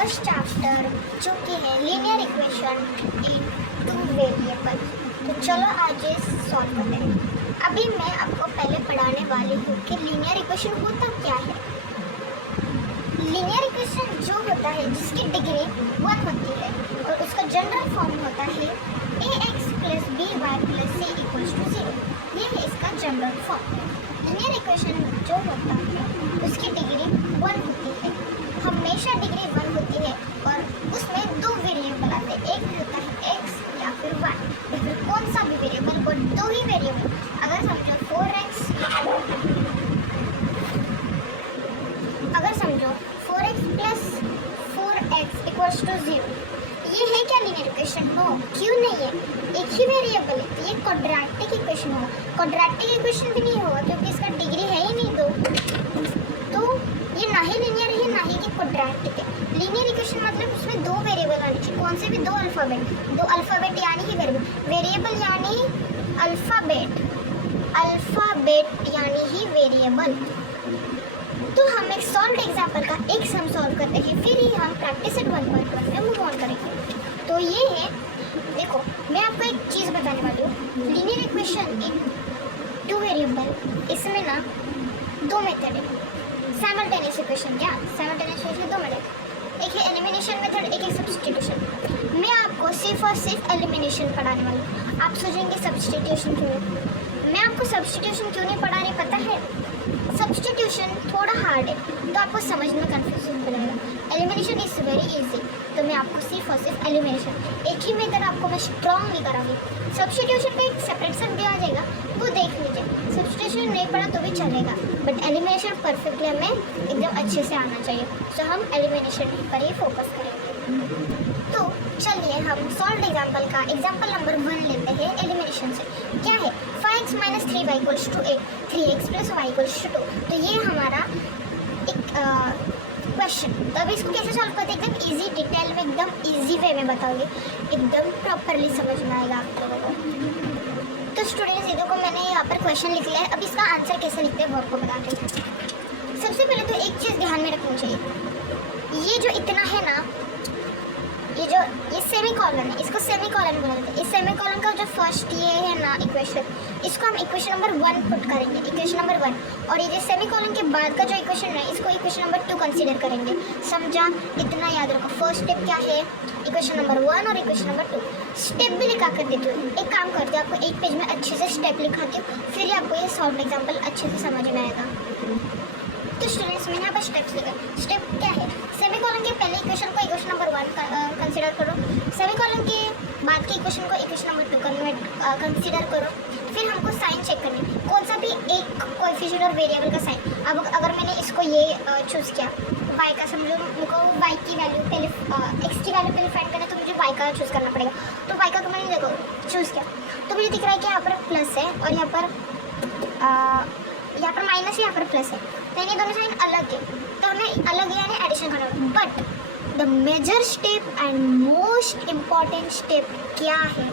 First chapter जो कि है linear equation in two variable. तो चलो आज ये सॉल्व करते हैं। अभी मैं आपको पहले पढ़ाने वाली हूँ कि लीनियर इक्वेशन होता क्या है। लीनियर इक्वेशन जो होता है जिसकी डिग्री 1 होती है और उसका जनरल फॉर्म होता है ax + by + c = 0। ये है इसका जनरल फॉर्म। लीनियर इक्वेशन जो होता है उसकी डिग्री 1 होती है, हमेशा डिग्री 1 होती है और उसमें दो वेरिएबल आते हैं, एक होता है x या फिर y या फिर कौन सा भी वेरिएबल और दो ही वेरिएबल। अगर समझो 4x + 4x = 0, ये है क्या लीनियर इक्वेशन? नो, क्यों नहीं है? एक ही वेरिएबल है तो ये क्वाड्रेटिक इक्वेशन होगा। क्वाड्रेटिक इक्वेशन भी नहीं होगा क्योंकि इसका डिग्री है ही नहीं 2, तो ये ना ही लीनियर है ना ही कि क्वाड्रेटिक है। लीनियर इक्वेशन मतलब उसमें दो वेरिएबल आने चाहिए। कौन से भी? दो अल्फ़ाबेट यानी ही वेरिएबल यानी अल्फ़ाबेट यानी ही वेरिएबल। तो हम एक सॉल्व एग्जाम्पल का एक सम सॉल्व करते हैं, फिर ही हम प्रैक्टिस एट 1.1 में मूव ऑन करेंगे। तो ये है, देखो मैं आपको एक चीज़ बताने वाली हूँ। Linear equation in two variable, इसमें ना दो मेथड है। साइमल्टेनियस इक्वेशन, क्या साइमल्टेनियस इक्वेशन? दो मेथड, एक है एलिमिनेशन मेथड, एक है सब्स्टिट्यूशन। मैं आपको सिर्फ और सिर्फ एलिमिनेशन पढ़ाने वाली हूँ। आप सोचेंगे सब्स्टिट्यूशन क्यों है? मैं आपको सब्स्टिट्यूशन क्यों नहीं पढ़ा रही पता है? सब्स्टिट्यूशन थोड़ा हार्ड है तो आपको समझ में कन्फ्यूजन हो जाएगा। एलिमिनेशन इज़ वेरी इजी, तो मैं आपको सिर्फ और सिर्फ एलिमिनेशन एक ही मेथड आपको मैं स्ट्रॉन्गली कराऊंगी। सब्स्टिट्यूशन का एक सेपरेट सब भी आ जाएगा, वो देख लीजिए। सब्स्टिट्यूशन नहीं पढ़ा तो भी चलेगा, बट एलिमिनेशन परफेक्टली हमें एकदम अच्छे से आना चाहिए, तो हम एलिमिनेशन पर ही फोकस करेंगे। तो चलिए हम सॉल्व एग्जाम्पल का एग्जाम्पल नंबर 1 लेते हैं एलिमिनेशन से। क्या है? 5x - 3y = 8, 3x + y = 2। तो ये हमारा एक क्वेश्चन। तो अभी इसको कैसे सॉल्व करते हैं? एकदम इजी, डिटेल में एकदम इजी वे में बताओगे, एकदम प्रॉपरली समझ में आएगा आप लोगों को। तो स्टूडेंट्स ये देखो मैंने यहाँ पर क्वेश्चन लिख लिया है। अब इसका आंसर कैसे लिखते हैं वो आपको बताते हैं। सबसे पहले तो एक चीज़ ध्यान में रखनी चाहिए, ये जो इतना है ना, ये सेमीकोलन है, इसको सेमीकोलन बोला जाता है। इस सेमीकोलन का जो फर्स्ट ये है ना इक्वेशन, इसको हम इक्वेशन नंबर 1 पुट करेंगे, इक्वेशन नंबर 1। और ये जो सेमीकोलन के बाद का जो इक्वेशन है इसको इक्वेशन नंबर 2 कंसीडर करेंगे। समझा? इतना याद रखो। फर्स्ट स्टेप क्या है? इक्वेशन नंबर 1 और इक्वेशन नंबर 2। स्टेप भी लिखा कर देती हूँ। एक काम करती हूँ, आपको एक पेज में अच्छे से स्टेप लिखाती हूँ, फिर ही आपको ये सॉल्व एग्जाम्पल अच्छे से समझ में आएगा। तो स्टूडेंट्स मैंने यहाँ पर स्टेप्स लिखा। स्टेप क्या है? सेमीकोलन के पहले इक्वेशन को इक्वेशन नंबर 1 कंसीडर करो, सेमीकोलन के बाद के इक्वेशन को इक्वेशन नंबर 2 कंसीडर करो। फिर हमको साइन चेक करनी है, कौन सा भी एक कोएफिशिएंट और वेरिएबल का साइन। अब अगर मैंने इसको ये चूज़ किया y का, समझो मुझको y की वैल्यू पहले x की वैल्यू पहले फाइंड करना है, तो मुझे y का चूज़ करना पड़ेगा। तो y का मैंने देखो चूज़ किया, तो मुझे दिख रहा है कि यहाँ पर प्लस है और यहाँ पर माइनस है, यहाँ पर प्लस है, तो ये दोनों साइन अलग है, तो हमें अलग यानी एडिशन करना होगा। But the major step and most important step क्या है?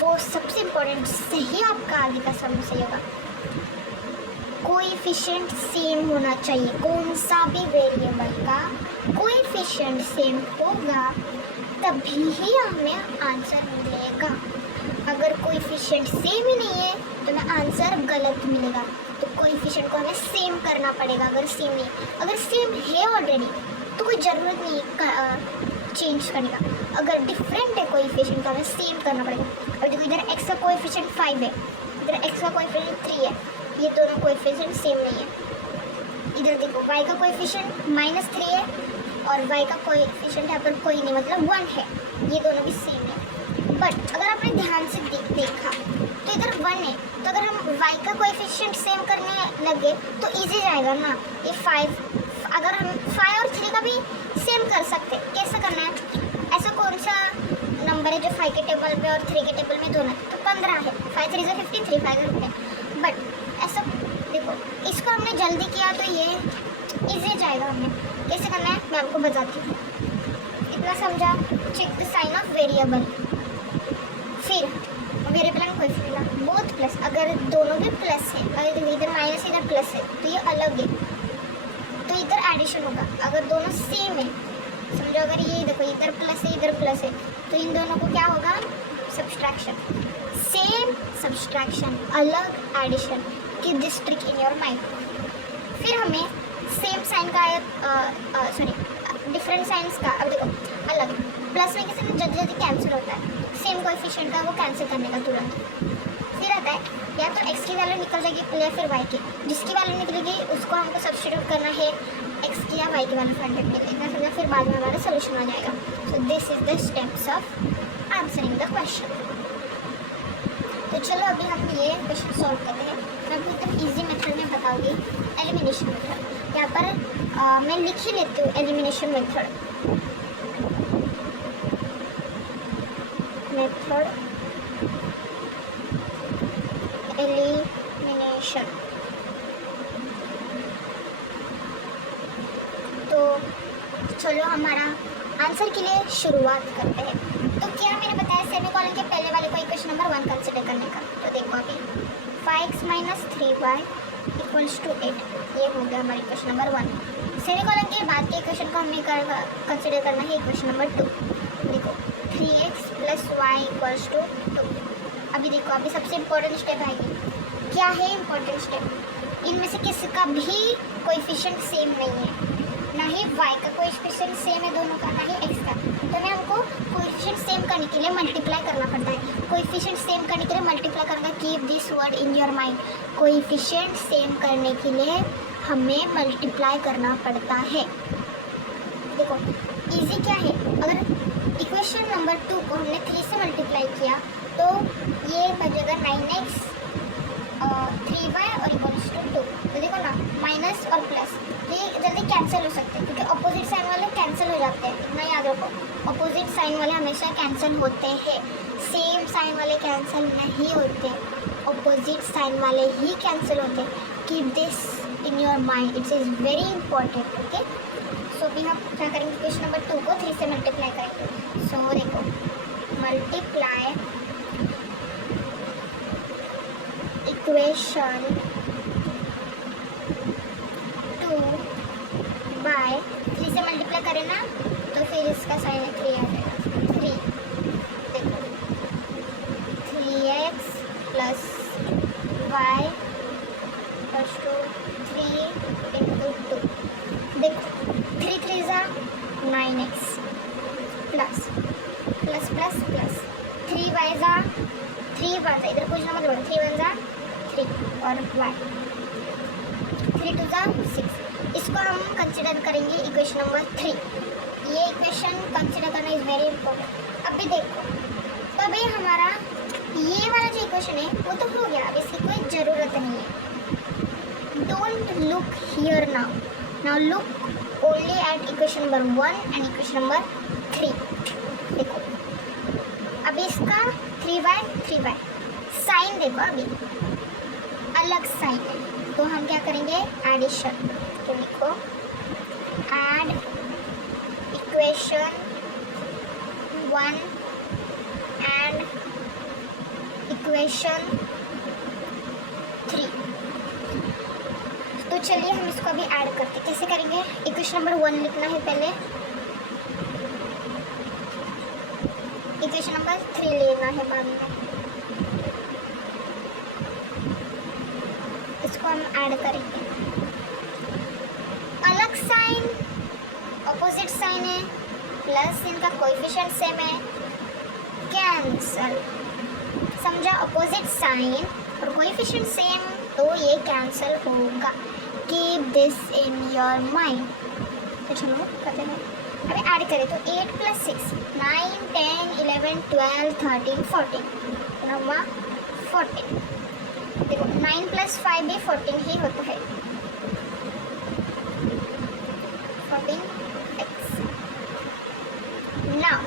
वो सबसे इम्पोर्टेंट, सही आपका आगे का सम सही होगा। कोएफिशिएंट सेम होना चाहिए, कौन सा भी वेरिएबल का कोएफिशिएंट सेम होगा तभी ही हमें आंसर मिलेगा। अगर कोएफिशिएंट सेम ही नहीं है तो हमें आंसर गलत मिलेगा। तो कोएफिशिएंट को हमें सेम करना पड़ेगा। अगर सेम नहीं, अगर सेम है ऑलरेडी तो कोई ज़रूरत नहीं चेंज करने का। अगर डिफरेंट है कोएफिशिएंट तो हमें सेम करना पड़ेगा। और देखो इधर x का कोएफिशिएंट 5 है, इधर x का कोएफिशिएंट 3 है, ये दोनों कोएफिशिएंट सेम नहीं है। इधर देखो y का कोएफिशिएंट -3 है और y का कोएफिशिएंट यहाँ पर कोई नहीं, मतलब 1 है, ये दोनों भी सेम है। बट अगर आपने ध्यान से देखा तो इधर 1 है, तो अगर हम y का कोएफिशिएंट सेम करने लगे तो इजी जाएगा ना। ये 5, अगर हम 5 और 3 का भी सेम कर सकते, कैसे करना है? ऐसा कौन सा नंबर है जो 5 के टेबल में और 3 के टेबल में दोनों? तो 15 है, 5 3 15, 3 5 15। बट ऐसा देखो, इसको हमने जल्दी किया तो ये इजी जाएगा। हमने कैसे करना है मैं आपको बताती हूँ। इतना समझा? Check the sign of variable, फिर variable and coefficient both plus. अगर दोनों भी प्लस है, अगर इधर माइनस इधर प्लस है तो ये अलग है, तो इधर एडिशन होगा। अगर दोनों सेम है समझो अगर ये देखो इधर प्लस है इधर प्लस है तो इन दोनों को क्या होगा, सब्सट्रैक्शन। सेम सब्सट्रैक्शन अलग एडिशन की this trick in your mind. फिर हमें सेम साइन का डिफरेंट साइंस का, अब देखो अलग प्लस में किसी में जल्दी जल्दी कैंसिल होता है, सेम कोएफिशिएंट का वो कैंसिल करने का तुरंत। फिर आता है या तो x की वैल्यू निकल जाएगी या फिर y की, जिसकी वैल्यू निकलेगी उसको हमको सब्स्टिट्यूट करना है x की या y की वैल्यू फाइंड करने के लिए, इतना समझा। फिर बाद में हमारा सोल्यूशन आ जाएगा। So this is the steps of answering the question. तो चलो अभी हम ये क्वेश्चन सॉल्व करते हैं। मैं आपको एकदम ईजी मेथड में बताऊँगी, एलिमिनेशन मेथड। यहाँ पर मैं लिख ही लेती हूँ एलिमिनेशन मेथड। एलिमिनेशन। तो चलो हमारा आंसर के लिए शुरुआत करते हैं। तो क्या मैंने बताया सेमीकोलन के पहले वाले को इक्वेशन नंबर 1 कंसिडर करने का। तो देखो अभी 5x - 3y = 8, ये हो गया हमारा इक्वेशन नंबर 1। सेमीकोलन के बाद के इक्वेशन को हमें कंसिडर करना है इक्वेशन नंबर 2। देखो 3x + y = 2। अभी देखो अभी सबसे इम्पोर्टेंट स्टेप आएगी। क्या है इम्पोर्टेंट स्टेप? इनमें से किसी का भी कोएफिशिएंट सेम नहीं है, ना ही y का कोएफिशिएंट सेम है दोनों का, ना ही x का। तो हमें हमको कोएफिशिएंट सेम करने के लिए मल्टीप्लाई करना पड़ता है। कोएफिशिएंट सेम करने के लिए मल्टीप्लाई करना, keep this word in your mind. Coefficient same करने के लिए हमें मल्टीप्लाई करना पड़ता है। देखो इजी क्या है, अगर इक्वेशन नंबर 2 को हमने 3 से मल्टीप्लाई किया तो ये बचेगा 9x 3y और = 2। तो देखो ना माइनस और प्लस ये जल्दी कैंसिल हो सकते हैं क्योंकि अपोजिट साइन वाले कैंसिल हो जाते हैं, इतना याद रखो। अपोजिट साइन वाले हमेशा कैंसिल होते हैं, सेम साइन वाले कैंसिल नहीं होते, अपोजिट साइन वाले ही कैंसिल होते हैं। Keep this in your mind, it's is very important. Okay, so अभी हम क्या करेंगे, क्वेश्चन नंबर 2 को 3 से मल्टीप्लाई करेंगे। सो देखो मल्टीप्लाई इक्वेशन 2 बाय 3 से मल्टीप्लाई करें ना तो फिर इसका साइन है 3 आ जाएगा। 3 देखो 3x + y = 3 × 2। देखो 3 3 ज़ा 9x प्लस 3y ज़ा 3 इधर कुछ ना मतलब 3 1 ज़ा 3 और y 3 2 ज़ा 6। इसको हम कंसिडर करेंगे इक्वेशन नंबर 3। ये इक्वेशन कंसिडर करना इज़ वेरी इंपॉर्टेंट। अभी देखो तो अभी हमारा ये वाला जो इक्वेशन है वो तो हो गया, अब इसकी कोई ज़रूरत नहीं है। Don't look here now look only at equation number 1 and equation number 3। देखो अभी इसका 3y साइन देखो अभी अलग साइन है, तो हम क्या करेंगे एडिशन। तो लिखो एड इक्वेशन 1 एंड इक्वेशन 3। तो चलिए हम इसको अभी ऐड करते, कैसे करेंगे। इक्वेशन नंबर 1 लिखना है पहले, इक्वेशन नंबर 3 लेना है बाद में। इसको हम ऐड करेंगे, अलग साइन अपोजिट साइन है, प्लस इनका कोएफिशिएंट सेम है, कैंसल। समझा, अपोजिट साइन और कोएफिशिएंट सेम तो ये कैंसल होगा। Keep this in your mind. तो चलो करते हैं, अभी ऐड करें तो 8 + 6 9 10 11 12 13 14 हुआ 14। देखो 9 + 5 भी 14 ही होता है, 14x। नाउ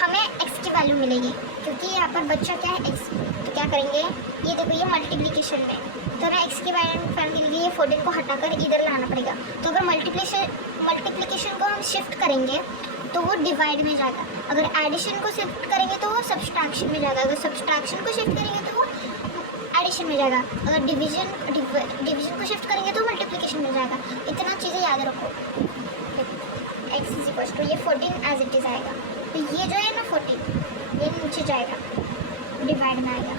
हमें x की वैल्यू मिलेगी क्योंकि यहाँ पर बच्चा क्या है x। तो क्या करेंगे, ये देखो ये मल्टीप्लिकेशन में, तो हमें x की वैल्यू मिलेगी, ये 14 को हटाकर इधर लाना पड़ेगा। तो अगर मल्टीप्लिकेशन को हम शिफ्ट करेंगे तो वो डिवाइड में जाएगा, अगर एडिशन को शिफ्ट करेंगे तो वो सब्सट्रैक्शन में जाएगा, अगर सब्सट्रैक्शन को शिफ्ट करेंगे तो वो एडिशन में जाएगा, अगर डिवीजन को शिफ्ट करेंगे तो मल्टीप्लिकेशन में जाएगा। इतना चीज़ें याद रखो। x = इक्वल्स टू ये 14 एज इट इज आएगा, तो ये जो है ना 14 ये नीचे जाएगा, डिवाइड में आएगा।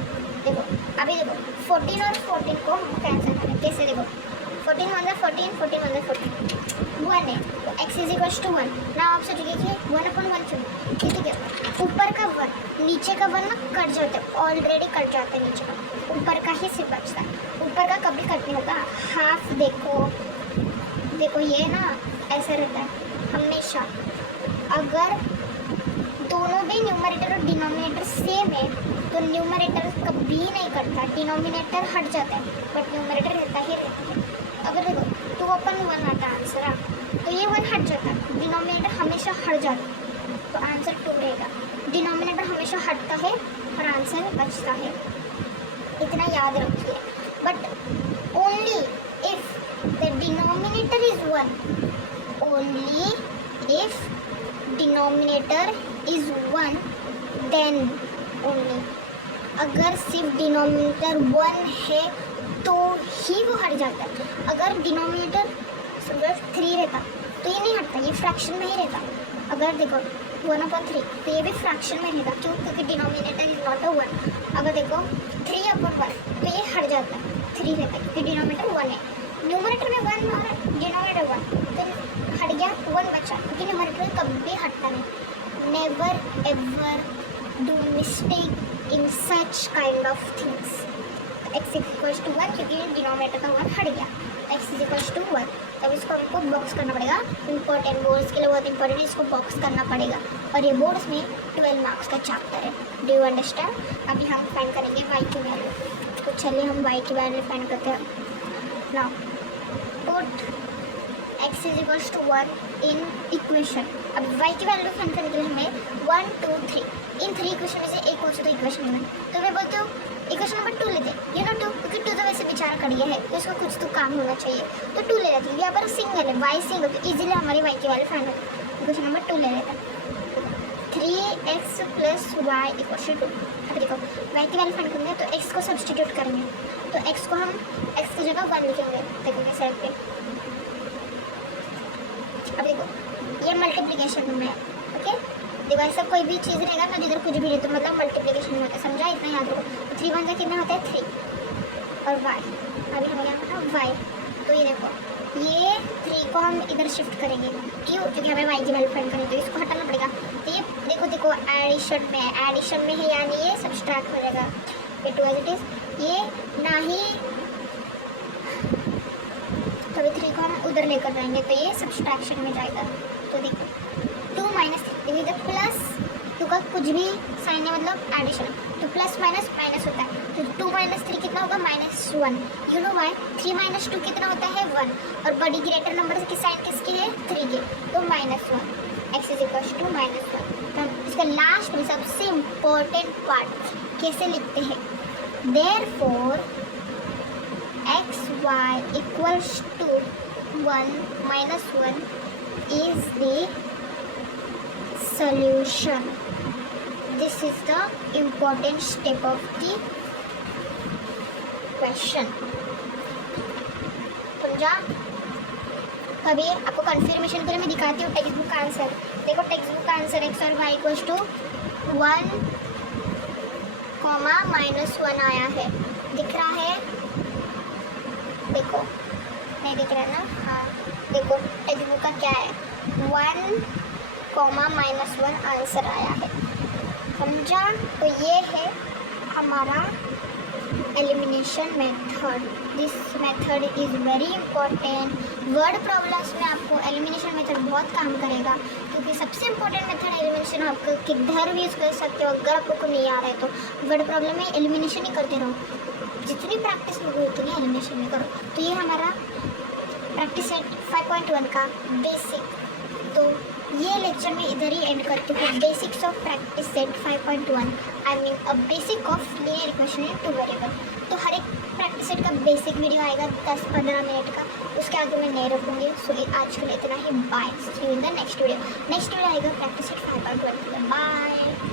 देखो अभी देखो 14 और 14 को हम कैंसिल करें कैसे, देखो 14 1 14 14 1 14 1 है, तो x इज इक्वल्स टू 1 ना। आप सोचोगे कि 1/1 क्यों, ठीक है, ऊपर का 1 नीचे का 1 ना कट जाता है, ऑलरेडी कट जाता है नीचे का, ऊपर का ही सिर्फ बचता है, ऊपर का कभी कट नहीं होता। हाफ देखो ये ना ऐसा रहता है हमेशा, अगर दोनों भी न्यूमरेटर और डिनोमिनेटर सेम है तो न्यूमरेटर कभी नहीं कटता, डिनोमिनेटर हट जाता है बट न्यूमरेटर रहता ही रहता है। अगर देखो 2/1 आता है आंसर, तो ये 1 हट जाता है, डिनोमिनेटर हमेशा हट जाता है, तो आंसर 2 रहेगा। डिनोमिनेटर हमेशा हटता है और आंसर बचता है, इतना याद रखिए। But only if the denominator is 1, only if denominator is 1 then only, अगर सिर्फ डिनोमिनेटर 1 है तो ही वो हट जाता है। अगर डिनोमिनेटर सिर्फ 3 रहता तो ये नहीं हटता, ये फ्रैक्शन में ही रहता। अगर देखो 1/3 तो ये भी फ्रैक्शन में रहेगा, क्यों, क्योंकि डिनोमिनेटर इज नॉट अ 1। अगर देखो 3/1 तो ये हट जाता है, 3 रहता है क्योंकि डिनोमिनेटर 1 है। न्यूमरेटर में 1 और डिनोमिनेटर 1 तो हट गया, 1 बचा, क्योंकि न्यूमरेटर कभी हटता नहीं। Never ever do mistake in such kind of things. x equals to 1 क्योंकि डिनोमिनेटर का 1 हट गया, x इज इक्वल्स टू 1, तब इसको हमको बॉक्स करना पड़ेगा। इंपॉर्टेंट बोर्ड्स के लिए बहुत इंपॉर्टेंट है, इसको बॉक्स करना पड़ेगा। और ये बोर्ड्स में 12 मार्क्स का चैप्टर है, डू यू अंडरस्टैंड। अभी हम फाइंड करेंगे y की वैल्यू, तो चलिए हम y की वैल्यू फाइंड करते हैं। Now put x is equals to 1 in equation. अब y की वैल्यू फाइंड करने के लिए हमें 1 2 3 इन 3 इक्वेशन में से एक कौन सा तो इक्वेशन में, तो मैं बोलती हूँ इक्वेशन नंबर 2 लेते हैं, ये ना 2, क्योंकि 2 तो वैसे बेचारा कट गया है तो इसको कुछ तो काम होना चाहिए, तो 2 ले लेते हैं। यहाँ पर सिंगल है, y सिंगल, तो इजीली हमारी y की वैल्यू फाइंड होगी। इक्वेशन नंबर 2 ले लेते हैं, 3x + y = 2। अब देखो y की वैल्यू फाइंड करेंगे तो x को सब्सटीट्यूट करेंगे, तो x को हम x की जगह 1 लिखेंगे, देखो कैसे रख के। अब देखो ये मल्टीप्लिकेशन में है, ओके, देखो ऐसा कोई भी चीज़ रहेगा ना जिधर कुछ भी नहीं तो मतलब मल्टीप्लिकेशन में होता है, समझा, इतना याद रखो। 3 1 कितना होता है 3 और y, अभी हमें यहाँ था y, तो ये देखो ये 3 को हम इधर शिफ्ट करेंगे, क्यों, क्योंकि हमें y की वैल्यू फाइंड करनी है, तो इसको हटाना पड़ेगा। तो ये देखो एडिशन में है, यानी ये सब्सट्रैक्ट हो जाएगा, ये 2 एज इट इज, ये ना ही, तो 3 को हम उधर लेकर जाएंगे तो ये सब्सट्रैक्शन में जाएगा। तो देखो 2 - 3 इधर प्लस 2 का कुछ भी साइन है मतलब एडिशन, तो प्लस माइनस माइनस होता है, तो 2 - 3 कितना होगा -1। यू नो वाई, 3 - 2 कितना होता है 1, और बड़ी ग्रेटर नंबर की साइन किसकी है 3 की, तो -1, x इज इक्वल्स टू -1। तो इसका लास्ट में सबसे इम्पोर्टेंट पार्ट कैसे लिखते हैं, therefore xy equals to 1 - 1 is the solution. This is the important step of the question. समझा। कभी आपको कंफर्मेशन के लिए मैं दिखाती हूँ टेक्स्ट बुक का आंसर। देखो टेक्स्ट बुक का आंसर x और y इक्वल्स टू 1, -1 आया है, दिख रहा है, देखो नहीं दिख रहा है ना, हाँ देखो टेक्स्ट बुक का क्या है 1, -1 आंसर आया है, समझा। तो ये है हमारा elimination method. This method is very important. Word problems में आपको एलिमिनेशन मेथड बहुत काम करेगा, क्योंकि सबसे इम्पोर्टेंट मेथड एलिमिनेशन आपको किधर भी यूज़ कर सकते हो। अगर आपको नहीं आ रहा है तो वर्ड प्रॉब्लम में एलिमिनेशन ही करते रहो, जितनी प्रैक्टिस होगी उतनी एलिमिनेशन में करो। तो ये हमारा प्रैक्टिस सेट 5.1 का बेसिक, तो ये लेक्चर में इधर ही एंड करती हूँ। Basics of practice set 5.1 I mean a basic of linear equation in 2 variable. तो हर एक प्रैक्टिस सेट का बेसिक वीडियो आएगा 10-15 मिनट का, उसके आगे मैं नहीं रखूँगी। सो आज के लिए इतना ही, bye, see you in the next video. Next video आएगा प्रैक्टिस सेट 5.1। बाय।